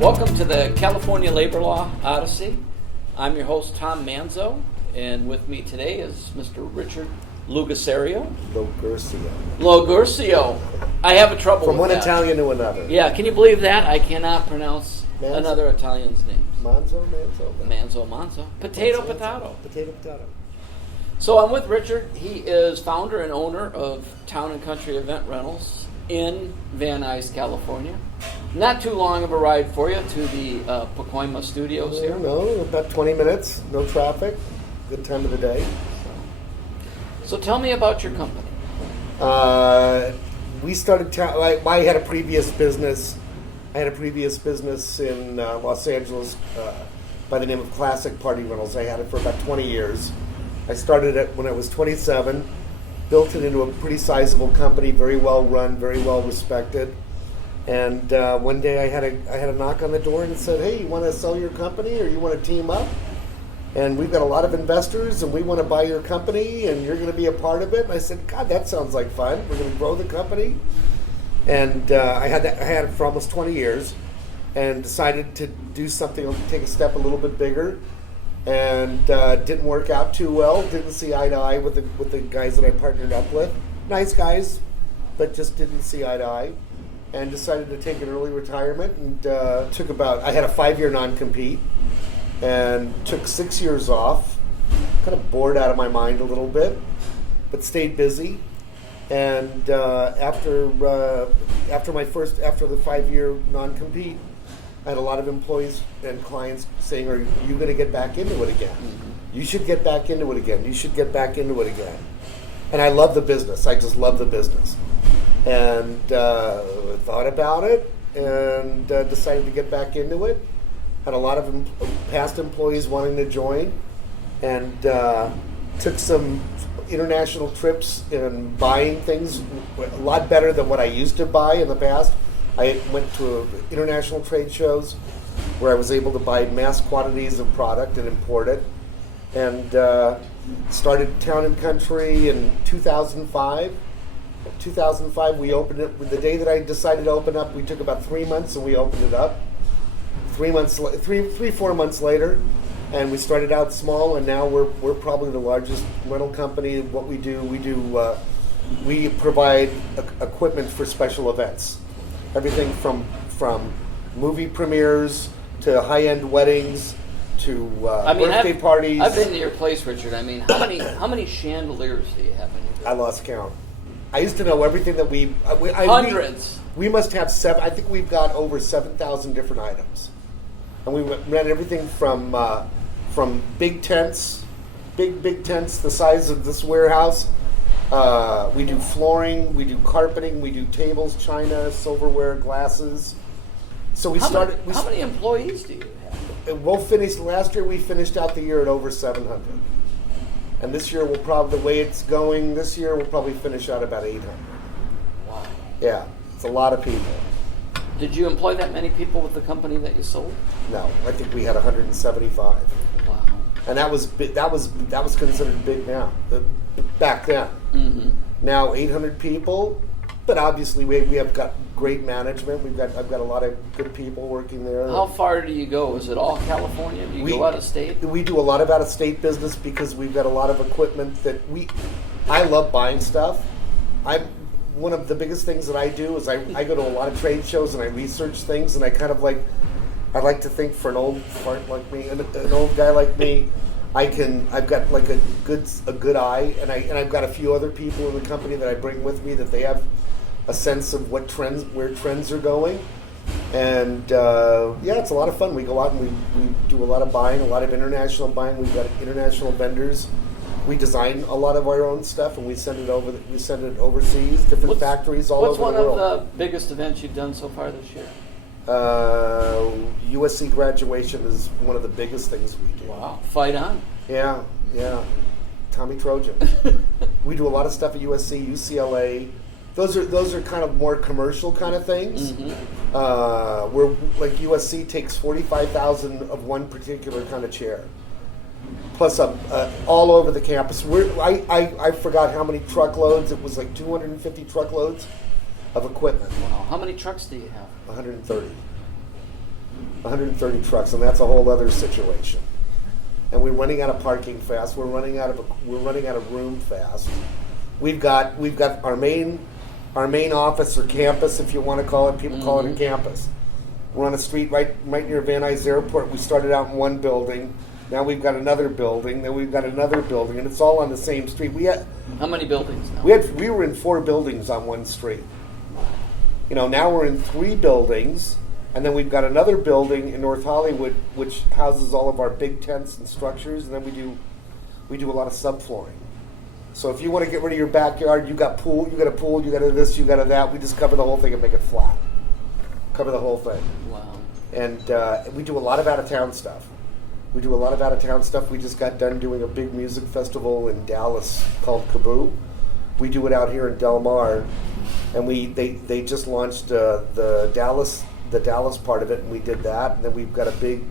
Welcome to the California Labor Law Odyssey. I'm your host, Tom Manzo, and with me today is Mr. Richard LoGuercio. LoGuercio. I have a trouble From with one that. Italian to another. Yeah, can you believe that? I cannot pronounce Manzo? another Italian's name. Manzo. Manzo. Potato. Potato. So I'm with Richard. He is founder and owner of Town & Country Event Rentals in Van Nuys, California. Not too long of a ride for you to the Pacoima studios here. No, about 20 minutes. No traffic. Good time of the day. So tell me about your company. We started. I had a previous business. In Los Angeles by the name of Classic Party Rentals. I had it for about 20 years. I started it when I was 27. Built it into a pretty sizable company, very well run, very well respected. And one day I had a knock on the door and it said, "Hey, you want to sell your company or you want to team up? And we've got a lot of investors and we want to buy your company and you're going to be a part of it." And I said, "God, that sounds like fun. We're going to grow the company." And I had it for almost 20 years and decided to do something, take a step a little bit bigger. And didn't work out too well. Didn't see eye to eye with the guys that I partnered up with. Nice guys, but just didn't see eye to eye. And decided to take an early retirement and I had a 5-year non-compete and took 6 years off. Kind of bored out of my mind a little bit, but stayed busy. And after the 5-year non-compete, I had a lot of employees and clients saying, "Are you going to get back into it again? You should get back into it again. You should get back into it again." And I love the business. I just love the business. And thought about it and decided to get back into it. Had a lot of past employees wanting to join, and took some international trips and buying things a lot better than what I used to buy in the past. I went to international trade shows where I was able to buy mass quantities of product and import it, and started Town & Country in 2005. In 2005, we opened it. The day that I decided to open up, we took about 3 months and we opened it up. 4 months later, and we started out small, and now we're probably the largest rental company. What we do, we provide equipment for special events. Everything from movie premieres to high-end weddings to birthday parties. I've been to your place, Richard. I mean, how many chandeliers do you have in your place? I lost count. I used to know everything that Hundreds. We must have 7. I think we've got over 7,000 different items, and we rent everything from big tents, big tents the size of this warehouse. We do flooring, we do carpeting, we do tables, china, silverware, glasses. So how many employees do you have? Last year we finished out the year at over 700. And this year the way it's going, this year we'll probably finish out about 800. Wow. Yeah, it's a lot of people. Did you employ that many people with the company that you sold? No, I think we had 175. Wow. And that was considered big now, back then. Mm-hmm. Now 800 people, but obviously we have got great management. I've got a lot of good people working there. How far do you go? Is it all California? Do you go out of state? We do a lot of out of state business because we've got a lot of equipment that I love buying stuff. One of the biggest things that I do is I go to a lot of trade shows and I research things, and I like to think for an old fart like me, an old guy like me, I've got like a good eye, and I've got a few other people in the company that I bring with me that they have a sense of where trends are going, and it's a lot of fun. We go out and we do a lot of buying, a lot of international buying. We've got international vendors. We design a lot of our own stuff, and we send it overseas, different factories all over the world. What's one of the biggest events you've done so far this year? USC graduation is one of the biggest things we do. Wow. Fight on. Yeah. Tommy Trojan. We do a lot of stuff at USC, UCLA. Those are kind of more commercial kind of things. Mm-hmm. Where like USC takes 45,000 of one particular kind of chair. Plus all over the campus. I forgot how many truckloads. It was like 250 truckloads of equipment. Wow. How many trucks do you have? 130. 130 trucks, and that's a whole other situation. And we're running out of parking fast. We're running out of room fast. We've got our main office or campus, if you want to call it. People call it a campus. We're on a street right near Van Nuys Airport. We started out in one building. Now we've got another building. Then we've got another building, and it's all on the same street. How many buildings now? We were in 4 buildings on one street. Now we're in 3 buildings, and then we've got another building in North Hollywood, which houses all of our big tents and structures, and then we do a lot of subflooring. So if you want to get rid of your backyard, you got a pool, you got a this, you got a that. We just cover the whole thing and make it flat. Cover the whole thing. Wow. And we do a lot of out-of-town stuff. We just got done doing a big music festival in Dallas called Kaboo. We do it out here in Del Mar, and they just launched the Dallas part of it, and we did that. And then we've got a big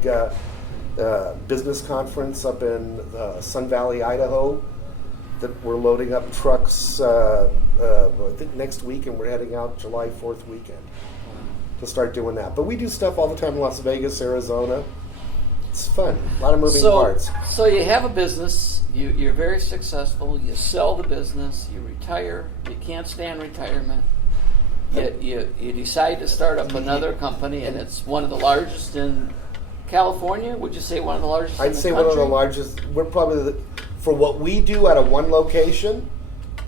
business conference up in Sun Valley, Idaho, that we're loading up trucks. I think next week, and we're heading out July 4th weekend to start doing that. But we do stuff all the time in Las Vegas, Arizona. It's fun. A lot of moving parts. So you have a business. You're very successful. You sell the business. You retire. You can't stand retirement. You decide to start up another company, and it's one of the largest in California. Would you say one of the largest? I'd say one of the largest. We're probably for what we do out of one location.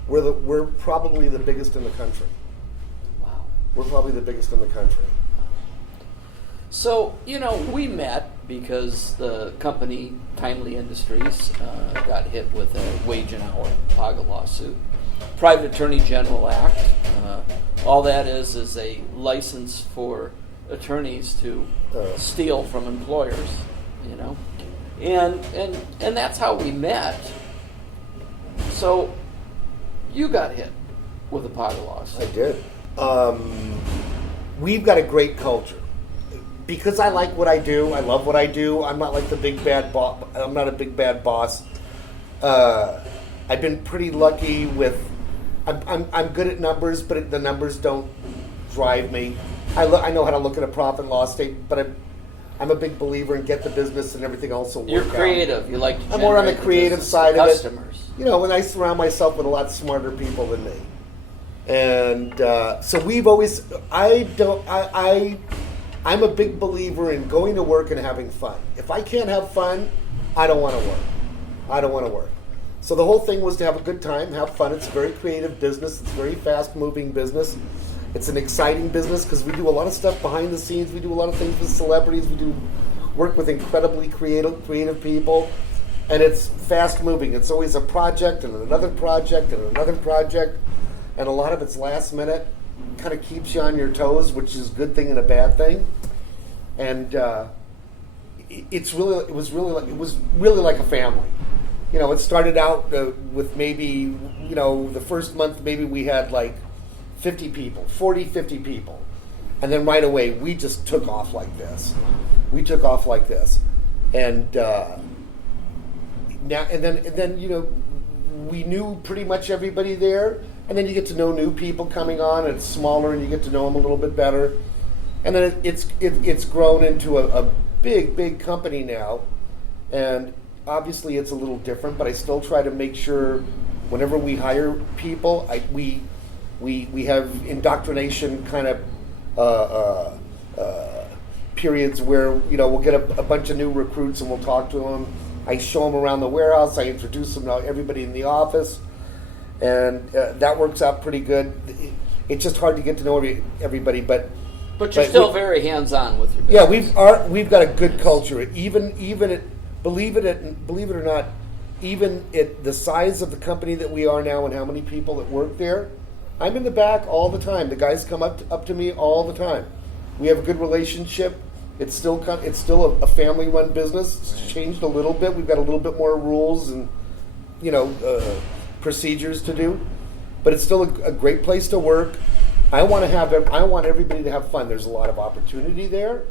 We're probably the biggest in the country. Wow. We're probably the biggest in the country. So, we met because the company, Timely Industries, got hit with a wage and hour PAGA lawsuit. Private Attorney General Act. All that is a license for attorneys to steal from employers, And that's how we met. So, you got hit with a PAGA lawsuit. I did. We've got a great culture. Because I like what I do, I love what I do. I'm not like the big bad boss. I'm not a big bad boss. I've been pretty lucky with. I'm good at numbers, but the numbers don't drive me. I know how to look at a profit and loss statement, but I'm a big believer in get the business and everything else will work You're creative. out. You like to. I'm more on the creative side of it. Customers. When I surround myself with a lot smarter people than me, and so we've always. I'm a big believer in going to work and having fun. If I can't have fun, I don't want to work. So the whole thing was to have a good time, have fun. It's a very creative business. It's a very fast-moving business. It's an exciting business because we do a lot of stuff behind the scenes. We do a lot of things with celebrities. We do work with incredibly creative people. And it's fast-moving. It's always a project and another project and another project. And a lot of it's last minute. Kind of keeps you on your toes, which is a good thing and a bad thing. And it was really like a family. It started out with maybe the first month maybe we had like 50 people, 50 people, and then right away we just took off like this. And now and then we knew pretty much everybody there. And then you get to know new people coming on, and it's smaller, and you get to know them a little bit better. And then it's grown into a big company now, and obviously it's a little different. But I still try to make sure whenever we hire people, we have indoctrination kind of periods where we'll get a bunch of new recruits and we'll talk to them. I show them around the warehouse. I introduce them to everybody in the office. And that works out pretty good. It's just hard to get to know everybody, but you're still very hands-on with your business. Yeah, we've got a good culture. Even believe it or not, even at the size of the company that we are now and how many people that work there, I'm in the back all the time. The guys come up to me all the time. We have a good relationship. It's still a family-run business. It's changed a little bit. We've got a little bit more rules and procedures to do, but it's still a great place to work. I want everybody to have fun. There's a lot of opportunity there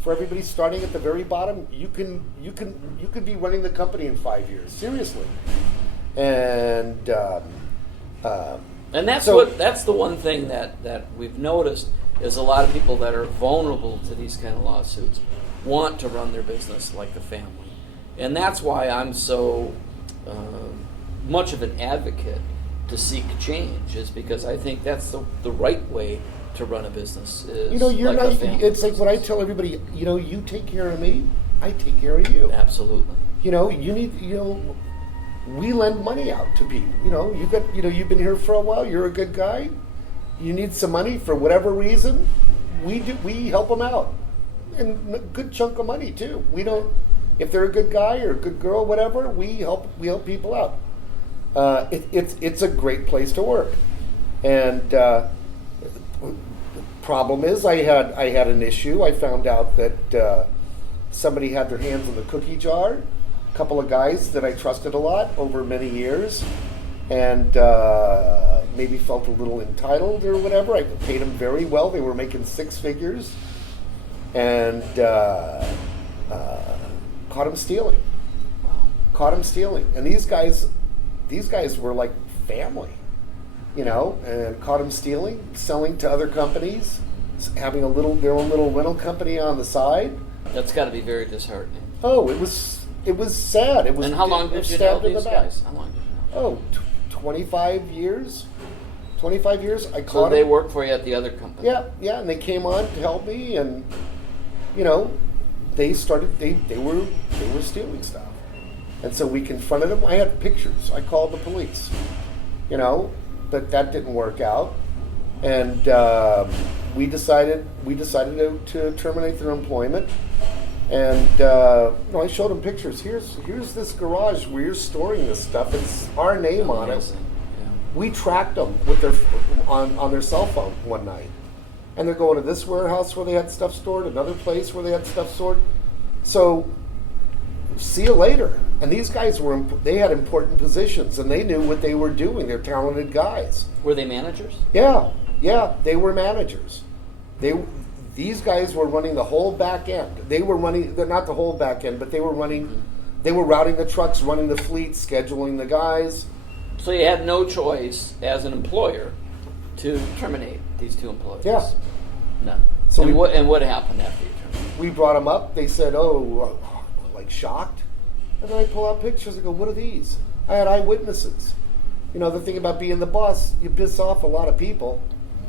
for everybody. Starting at the very bottom, you could be running the company in 5 years, seriously. And that's the one thing that we've noticed. is a lot of people that are vulnerable to these kind of lawsuits want to run their business like a family. And that's why I'm so much of an advocate to seek change, is because I think that's the right way to run a business. Is You're like a not. family It's like what I business. tell everybody. You take care of me, I take care of you. Absolutely. You need. We lend money out to people. You've been here for a while. You're a good guy. You need some money for whatever reason. We help them out, and a good chunk of money too. We don't. If they're a good guy or a good girl, whatever, we help people out. It's a great place to work, and problem is I had an issue. I found out that somebody had their hands in the cookie jar. A couple of guys that I trusted a lot over many years, and maybe felt a little entitled or whatever. I paid them very well. They were making six figures, and caught them stealing. Caught them stealing, and these guys were like family, and caught them stealing, selling to other companies, having their own little rental company on the side. That's got to be very disheartening. Oh, it was sad. It was. And how long did you know stabbed in the these back. guys? How long did you know? 25 years. 25 years. I So caught they them. worked for you at the other company? Yeah, and they came on to help me, and they started. They were stealing stuff, and so we confronted them. I had pictures. I called the police, but that didn't work out, and we decided to terminate their employment. And I showed them pictures. Here's this garage where you're storing this stuff. It's our name on it. Amazing. Yeah. We tracked them with on their cell phone one night, and they're going to this warehouse where they had stuff stored, another place where they had stuff stored. So, see you later. And these guys they had important positions, and they knew what they were doing. They're talented guys. Were they managers? Yeah, they were managers. These guys were running the whole back end. They were running, not the whole back end, but they were routing the trucks, running the fleet, scheduling the guys. So you had no choice as an employer to terminate these two employees? Yeah. None. So and what happened after you terminated? We brought them up. They said, like shocked. And then I pull out pictures and go, what are these? I had eyewitnesses. The thing about being the boss, you piss off a lot of people.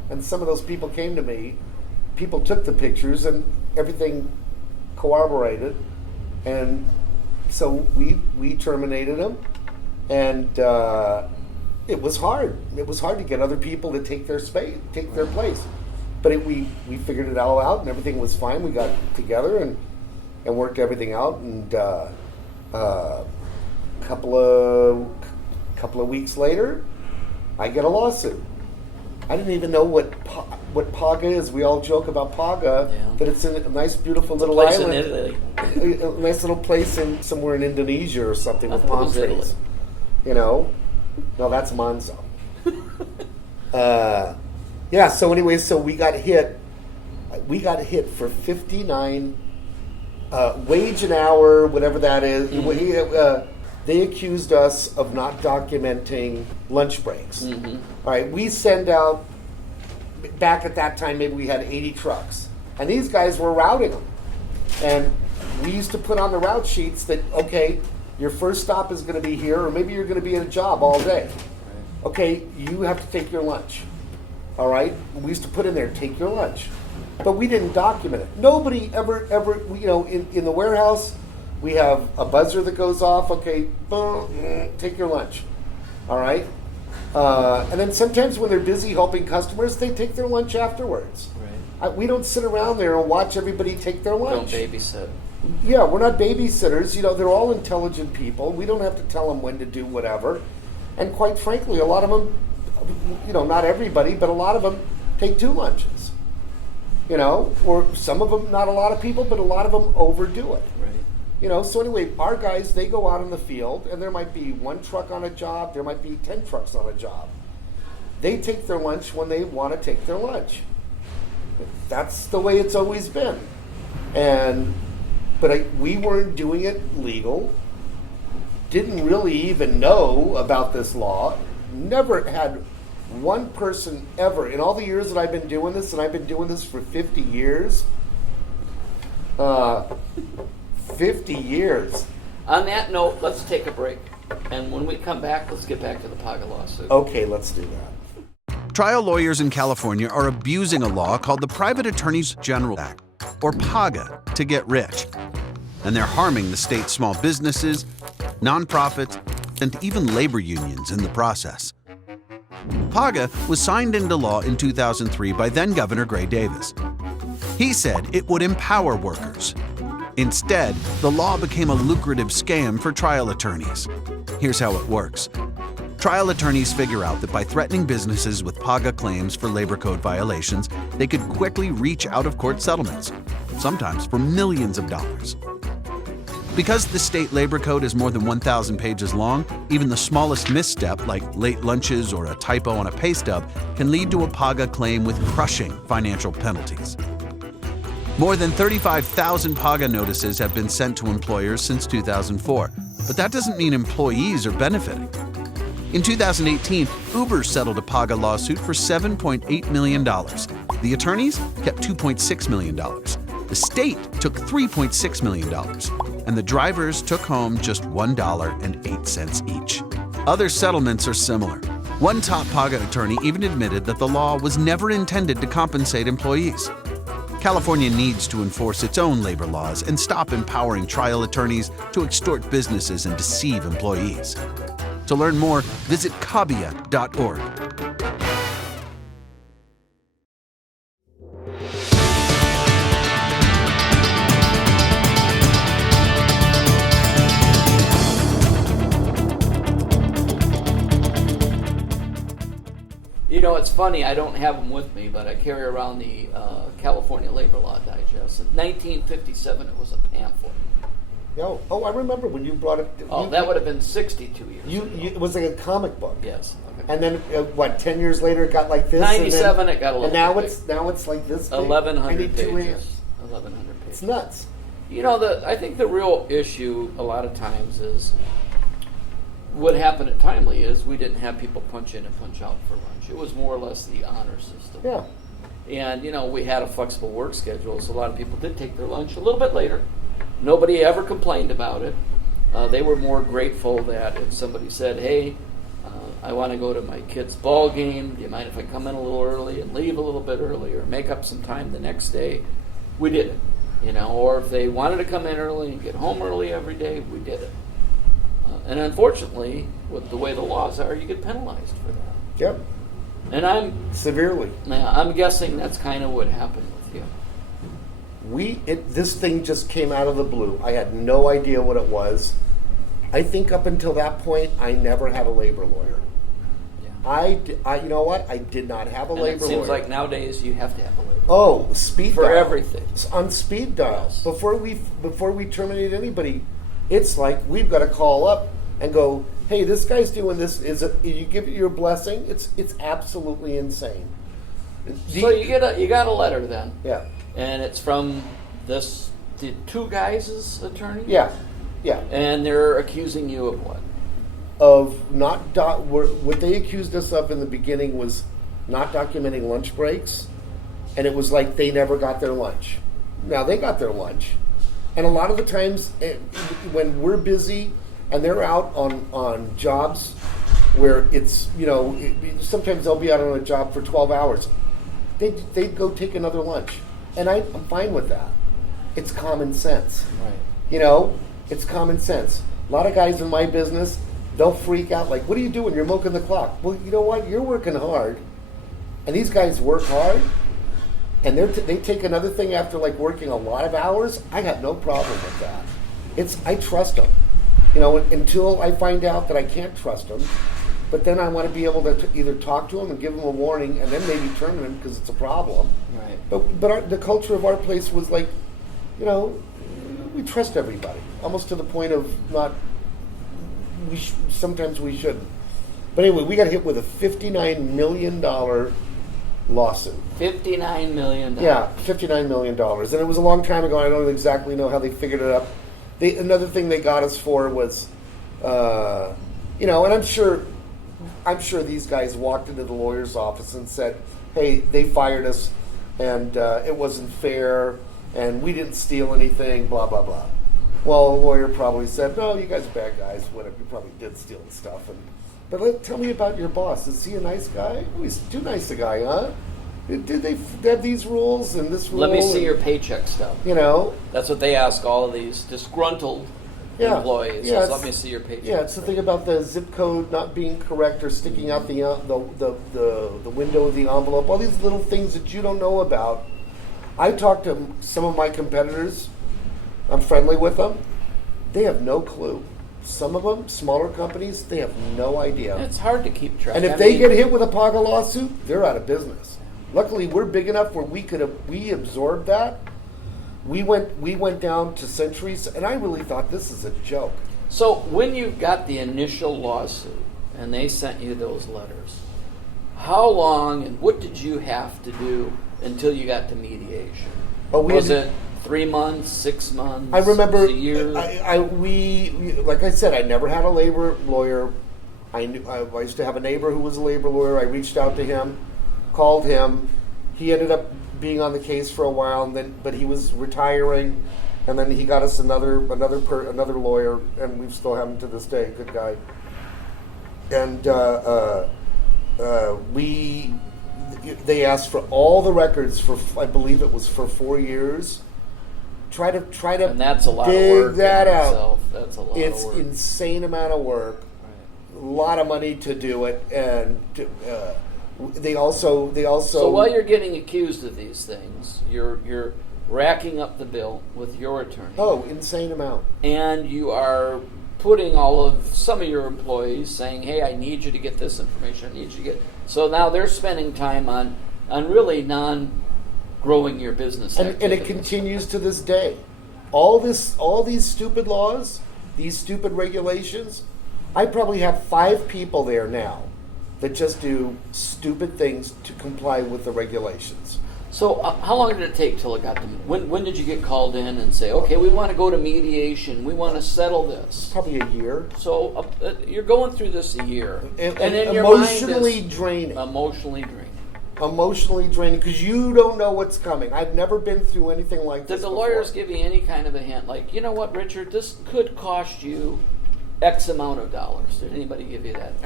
And some of those people came to me. People took the pictures and everything corroborated. And so we terminated them. And it was hard. It was hard to get other people to take their place. But we figured it all out, and everything was fine. We got together and worked everything out. And couple of weeks later, I get a lawsuit. I didn't even know what PAGA is. We all joke about PAGA, that it's in a nice, beautiful little place island, in Italy. a nice little place somewhere in Indonesia or something with palm was Italy. trees. No, that's Manzo. So anyways, so we got hit. We got hit for 59 wage an hour, whatever that is. Mm-hmm. They accused us of not documenting lunch breaks. Mm-hmm. All right, we send out, back at that time, maybe we had 80 trucks. And these guys were routing them. And we used to put on the route sheets that, okay, your first stop is going to be here, or maybe you're going to be at a job all day. Okay, you have to take your lunch. All right? We used to put in there, take your lunch. But we didn't document it. Nobody ever, in the warehouse, we have a buzzer that goes off. Okay, boom, take your lunch. All right? And then sometimes when they're busy helping customers, they take their lunch afterwards. Right. We don't sit around there and watch everybody take their lunch. Don't babysit. Yeah, we're not babysitters. They're all intelligent people. We don't have to tell them when to do whatever. And quite frankly, a lot of them, not everybody, but a lot of them take two lunches. Or some of them, not a lot of people, but a lot of them overdo it. Right. So anyway, our guys, they go out in the field, and there might be one truck on a job, there might be 10 trucks on a job. They take their lunch when they want to take their lunch. That's the way it's always been. But we weren't doing it legal, didn't really even know about this law, never had one person ever in all the years that I've been doing this, and I've been doing this for 50 years. 50 years. On that note, let's take a break. And when we come back, let's get back to the PAGA lawsuit. Okay, let's do that. Trial lawyers in California are abusing a law called the Private Attorneys General Act, or PAGA, to get rich. And they're harming the state's small businesses, nonprofits, and even labor unions in the process. PAGA was signed into law in 2003 by then-Governor Gray Davis. He said it would empower workers. Instead, the law became a lucrative scam for trial attorneys. Here's how it works. Trial attorneys figure out that by threatening businesses with PAGA claims for labor code violations, they could quickly reach out-of-court settlements, sometimes for millions of dollars. Because the state labor code is more than 1,000 pages long, even the smallest misstep, like late lunches or a typo on a pay stub, can lead to a PAGA claim with crushing financial penalties. More than 35,000 PAGA notices have been sent to employers since 2004, but that doesn't mean employees are benefiting. In 2018, Uber settled a PAGA lawsuit for $7.8 million. The attorneys kept $2.6 million. The state took $3.6 million. And the drivers took home just $1.08 each. Other settlements are similar. One top PAGA attorney even admitted that the law was never intended to compensate employees. California needs to enforce its own labor laws and stop empowering trial attorneys to extort businesses and deceive employees. To learn more, visit cabia.org. You know, it's funny, I don't have them with me, but I carry around the California Labor Law Digest. In 1957, it was a pamphlet. Oh, I remember when you brought it. That would have been 62 years ago. It was like a comic book. Yes. Okay. And then, 10 years later, it got like this? 97, it got a little And now big. it's like this big? 1,100 pages. 1,100 pages. It's nuts. You know, I think the real issue a lot of times is what happened at Timely is we didn't have people punch in and punch out for lunch. It was more or less the honor system. Yeah. And, you know, we had a flexible work schedule, so a lot of people did take their lunch a little bit later. Nobody ever complained about it. They were more grateful that if somebody said, hey, I want to go to my kid's ball game, do you mind if I come in a little early and leave a little bit early or make up some time the next day? We did it. You know, or if they wanted to come in early and get home early every day, we did it. And unfortunately, with the way the laws are, you get penalized for that. Yep. And severely. I'm guessing that's kind of what happened with you. This thing just came out of the blue. I had no idea what it was. I think up until that point, I never had a labor lawyer. Yeah. You know what? I did not have a labor lawyer. It seems like nowadays you have to have a labor lawyer. Oh, speed for dial. everything. On speed dial. Yes. Before we terminate anybody, it's like we've got to call up and go, hey, this guy's doing this. You give it your blessing? It's absolutely insane. So you got a letter then. Yeah. And it's from the two guys' attorney? Yeah. Yeah. And they're accusing you of what? Of what they accused us of in the beginning was not documenting lunch breaks, and it was like they never got their lunch. Now, they got their lunch. And a lot of the times when we're busy and they're out on jobs where it's, sometimes they'll be out on a job for 12 hours. They'd go take another lunch. And I'm fine with that. It's common sense. Right. It's common sense. A lot of guys in my business, they'll freak out like, what are you doing? You're milking the clock. Well, you know what? You're working hard. And these guys work hard. And they take another thing after like working a lot of hours. I got no problem with that. I trust them. Until I find out that I can't trust them. But then I want to be able to either talk to them and give them a warning and then maybe terminate them because it's a problem. Right. But the culture of our place was like, we trust everybody. Almost to the point of sometimes we shouldn't. But anyway, we got hit with a $59 million lawsuit. $59 million. Yeah, $59 million. And it was a long time ago. I don't exactly know how they figured it up. Another thing they got us for was, and I'm sure I'm sure these guys walked into the lawyer's office and said, hey, they fired us, and it wasn't fair, and we didn't steal anything, blah, blah, blah. Well, a lawyer probably said, no, you guys are bad guys, whatever. You probably did steal stuff. But tell me about your boss. Is he a nice guy? Oh, he's too nice a guy, huh? Did they have these rules and this rule? Let me see your paycheck stub. You know? That's what they ask all of these disgruntled employees. Yeah, Let me see your paycheck. Yeah, it's the thing about the zip code not being correct or sticking out the window of the envelope. All these little things that you don't know about. I talked to some of my competitors. I'm friendly with them. They have no clue. Some of them, smaller companies, they have no idea. It's hard to keep track. And if they get hit with a PAGA lawsuit, they're out of business. Luckily, we're big enough where we absorbed that. We went down to Centuries, and I really thought this is a joke. So when you got the initial lawsuit and they sent you those letters, how long and what did you have to do until you got to mediation? Was it 3 months, 6 months? I remember a year. we like I said, I never had a labor lawyer. I used to have a neighbor who was a labor lawyer. I reached out to him, called him. He ended up being on the case for a while, but he was retiring, and then he got us another lawyer, and we still have him to this day. Good guy. And they asked for all the records for, I believe it was for 4 years. Try to and that's a lot dig of work that in out. itself. That's a lot It's of work. insane amount of work. Right. A lot of money to do it, and they also. So while you're getting accused of these things, you're racking up the bill with your attorney. Oh, insane amount. And you are putting some of your employees saying, hey, I need you to get this information. I need you to get. So now they're spending time on really growing your business. And it continues to this day. All these stupid laws, these stupid regulations. I probably have 5 people there now that just do stupid things to comply with the regulations. So how long did it take till it got to when did you get called in and say, okay, we want to go to mediation, we want to settle this? Probably a year. So you're going through this a year. And in your emotionally mind draining. Emotionally draining. Emotionally draining because you don't know what's coming. I've never been through anything like this Did the before. lawyers give you any kind of a hint? Like, you know what, Richard, this could cost you X amount of dollars. Did anybody give you that?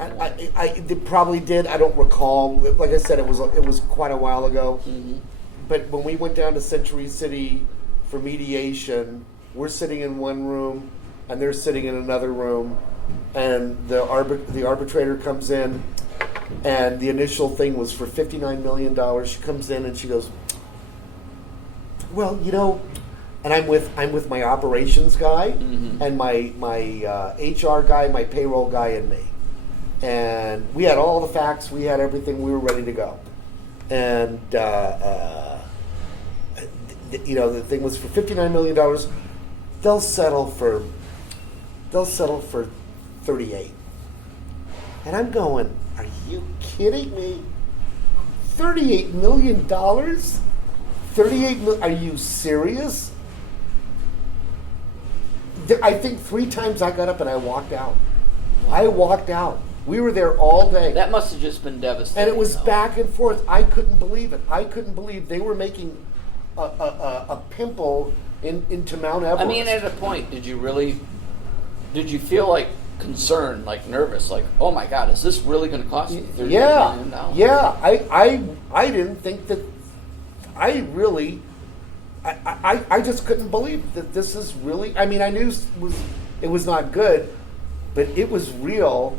They probably did. I don't recall. Like I said, it was quite a while ago. Mm-hmm. But when we went down to Century City for mediation, we're sitting in one room, and they're sitting in another room, and the arbitrator comes in, and the initial thing was for $59 million. She comes in and she goes, well, and I'm with my operations guy and my HR guy, my payroll guy, and me. And we had all the facts. We had everything. We were ready to go. And the thing was for $59 million. They'll settle for 38. And I'm going, are you kidding me? $38 million? 38 million? Are you serious? I think 3 times I got up and I walked out. I walked out. We were there all day. That must have just been devastating. And it was back and forth. I couldn't believe it. I couldn't believe they were making a pimple into Mount Everest. I mean, at a point, did you feel like concerned, like nervous, like, oh my God, is this really going to cost me $38 million? Yeah. I didn't think that. I just couldn't believe that this is really. I mean, I knew it was not good, but it was real.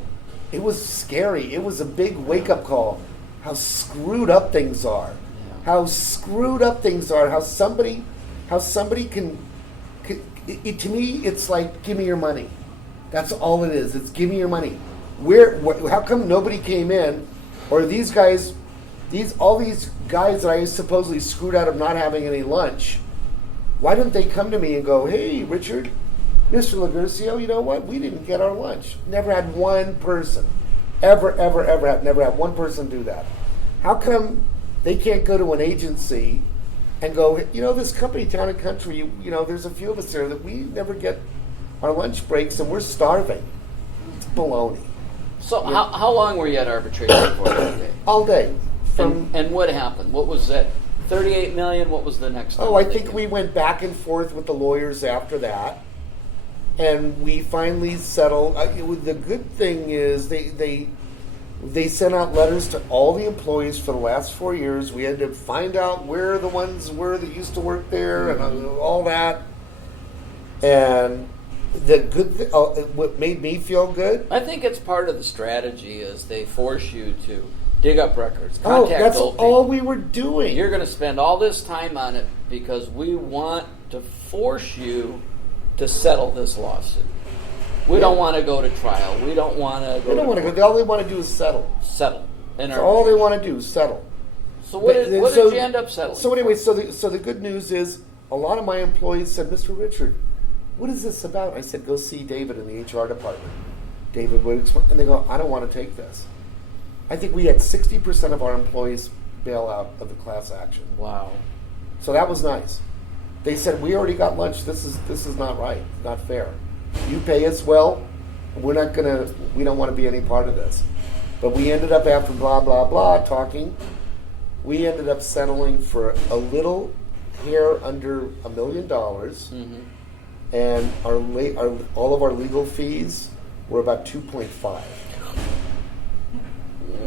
It was scary. It was a big wake-up call. How screwed up things are. Yeah. How screwed up things are. How somebody can to me, it's like, give me your money. That's all it is. It's give me your money. How come nobody came in, or these guys, all these guys that I supposedly screwed out of not having any lunch? Why didn't they come to me and go, hey, Richard, Mr. LoGuercio, you know what? We didn't get our lunch. Never had one person, never had one person do that. How come they can't go to an agency and go, this company, Town and Country, there's a few of us there that we never get our lunch breaks and we're starving? It's baloney. So how long were you at arbitration for that day? All day. And what happened? What was that? 38 million. What was the next? I think we went back and forth with the lawyers after that, and we finally settled. The good thing is they sent out letters to all the employees for the last 4 years. We had to find out where the ones were that used to work there and all that. And the good what made me feel good. I think it's part of the strategy is they force you to dig up records, contact that's old people. all we were doing. You're going to spend all this time on it because we want to force you to settle this lawsuit. We don't want to go to trial. We don't want to go. They don't want to go. All they want to do is settle. Settle. That's all they want to do is settle. So what did you end up settling? So anyway, so the good news is a lot of my employees said, Mr. Richard, what is this about? I said, go see David in the HR department. David would explain, and they go, I don't want to take this. I think we had 60% of our employees bail out of the class action. Wow. So that was nice. They said, we already got lunch. This is not right. It's not fair. You pay us well. We don't want to be any part of this. But we ended up, after blah, blah, blah, talking, we ended up settling for a little hair under $1 million. Mm-hmm. And all of our legal fees were about 2.5.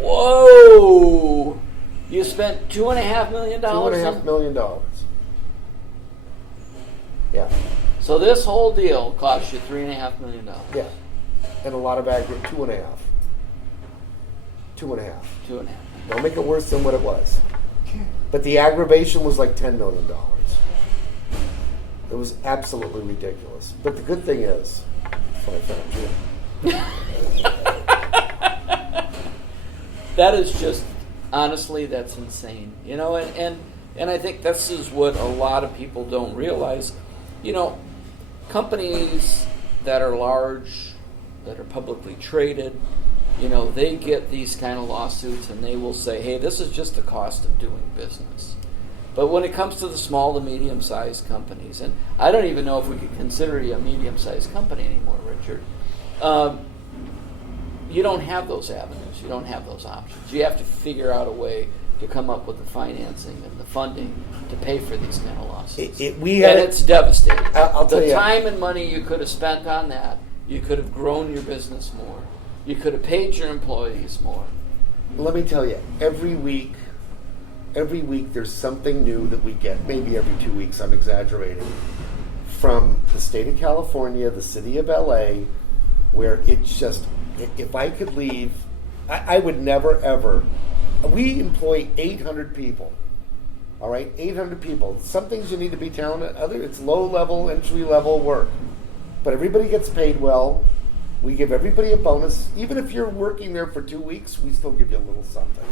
Whoa! You spent $2.5 million? $2.5 million. Yeah. So this whole deal cost you $3.5 million. Yeah. And a lot of aggregate, 2.5. 2.5. 2.5. Don't make it worse than what it was. But the aggravation was like $10 million. It was absolutely ridiculous. But the good thing is, that's what I found you. That is just, honestly, that's insane. You know, and I think this is what a lot of people don't realize. You know, companies that are large, that are publicly traded, you know, they get these kind of lawsuits and they will say, hey, this is just the cost of doing business. But when it comes to the small to medium-sized companies, and I don't even know if we could consider you a medium-sized company anymore, Richard, you don't have those avenues. You don't have those options. You have to figure out a way to come up with the financing and the funding to pay for these kind of lawsuits. And it's devastating. I'll tell you. The time and money you could have spent on that, you could have grown your business more. You could have paid your employees more. Let me tell you, every week there's something new that we get, maybe every 2 weeks, I'm exaggerating, from the state of California, the city of LA, where it's just, if I could leave, I would never, ever. We employ 800 people, all right? 800 people. Some things you need to be talented, it's low-level, entry-level work. But everybody gets paid well. We give everybody a bonus. Even if you're working there for 2 weeks, we still give you a little something.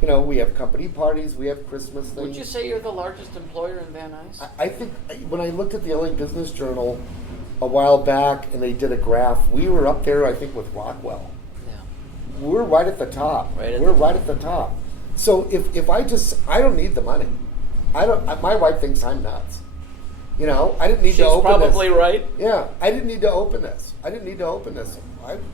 You know, we have company parties, we have Christmas things. Would you say you're the largest employer in Van Nuys? I think when I looked at the LA Business Journal a while back and they did a graph, we were up there, I think, with Rockwell. Yeah. We're right at the top. We're right at the top. So if I don't need the money. My wife thinks I'm nuts. You know, I didn't need to open this. She's probably right. Yeah, I didn't need to open this.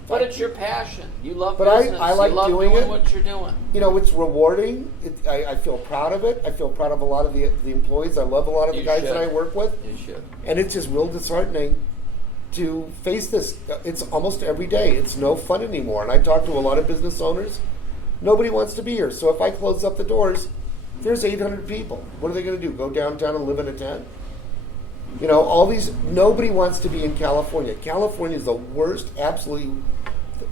But it's your passion. You love but business. I like you love doing it. What you're doing. You know, it's rewarding. I feel proud of it. I feel proud of a lot of the employees. I love a lot of the guys that I work with. You should. And it's just real disheartening to face this. It's almost every day. It's no fun anymore. And I talk to a lot of business owners. Nobody wants to be here. So if I close up the doors, there's 800 people. What are they going to do? Go downtown and live in a tent? You know, nobody wants to be in California. California is the worst, absolutely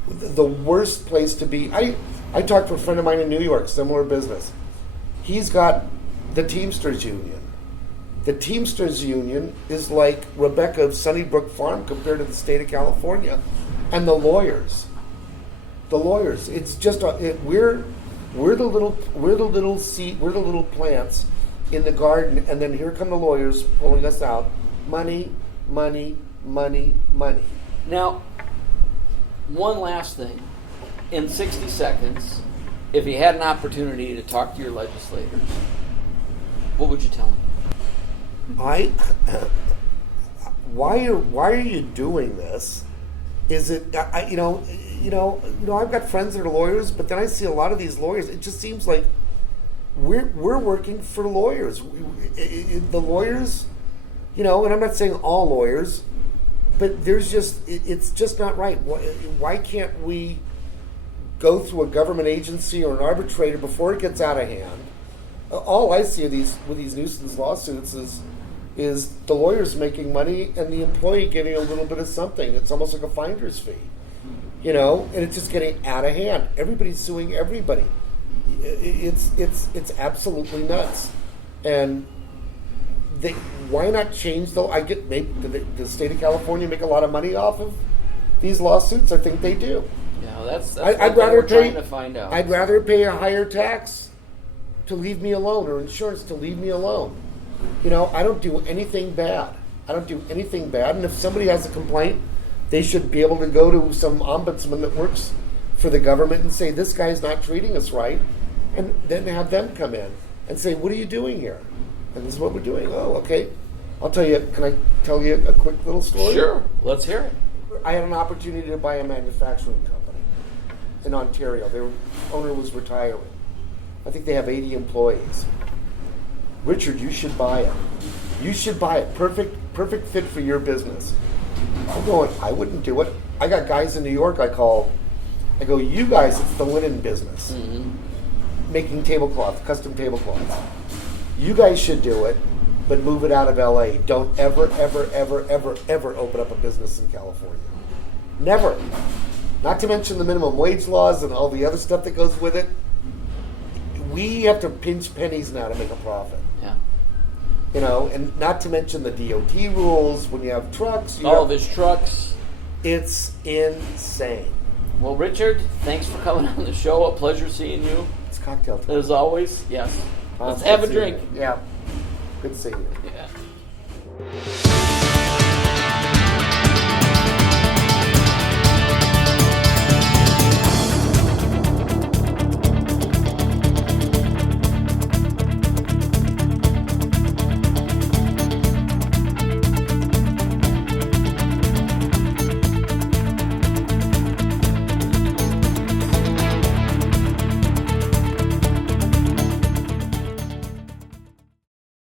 the worst place to be. I talked to a friend of mine in New York, similar business. He's got the Teamsters Union. The Teamsters Union is like Rebecca of Sunnybrook Farm compared to the state of California. And the lawyers. It's just we're the little plants in the garden, and then here come the lawyers pulling us out. Money, money, money, money. Now, one last thing. In 60 seconds, if you had an opportunity to talk to your legislators, what would you tell them? Why are you doing this? Is it, I've got friends that are lawyers, but then I see a lot of these lawyers. It just seems like we're working for lawyers. The lawyers, and I'm not saying all lawyers, but it's just not right. Why can't we go through a government agency or an arbitrator before it gets out of hand? All I see with these nuisance lawsuits is the lawyers making money and the employee getting a little bit of something. It's almost like a finder's fee, and it's just getting out of hand. Everybody's suing everybody. It's absolutely nuts. And why not change the? Maybe the state of California make a lot of money off of these lawsuits. I think they do. Yeah, that's I'd what rather we're trying to find out. I'd rather pay a higher tax to leave me alone, or insurance to leave me alone. I don't do anything bad. And if somebody has a complaint, they should be able to go to some ombudsman that works for the government and say, this guy's not treating us right, and then have them come in and say, what are you doing here? And this is what we're doing. Oh, okay. Can I tell you a quick little story? Sure, let's hear it. I had an opportunity to buy a manufacturing company in Ontario. Their owner was retiring. I think they have 80 employees. Richard, you should buy it. You should buy it. Perfect fit for your business. I'm going, I wouldn't do it. I got guys in New York I go, you guys, it's the linen business. Mm-hmm. Making custom tablecloths. You guys should do it, but move it out of LA. Don't ever open up a business in California. Never. Not to mention the minimum wage laws and all the other stuff that goes with it. We have to pinch pennies now to make a profit. Yeah. And not to mention the DOT rules when you have trucks. There's trucks. It's insane. Well, Richard, thanks for coming on the show. A pleasure seeing you. It's cocktail time. As always, yes. Let's have a drink. Yeah. Good seeing you. Yeah.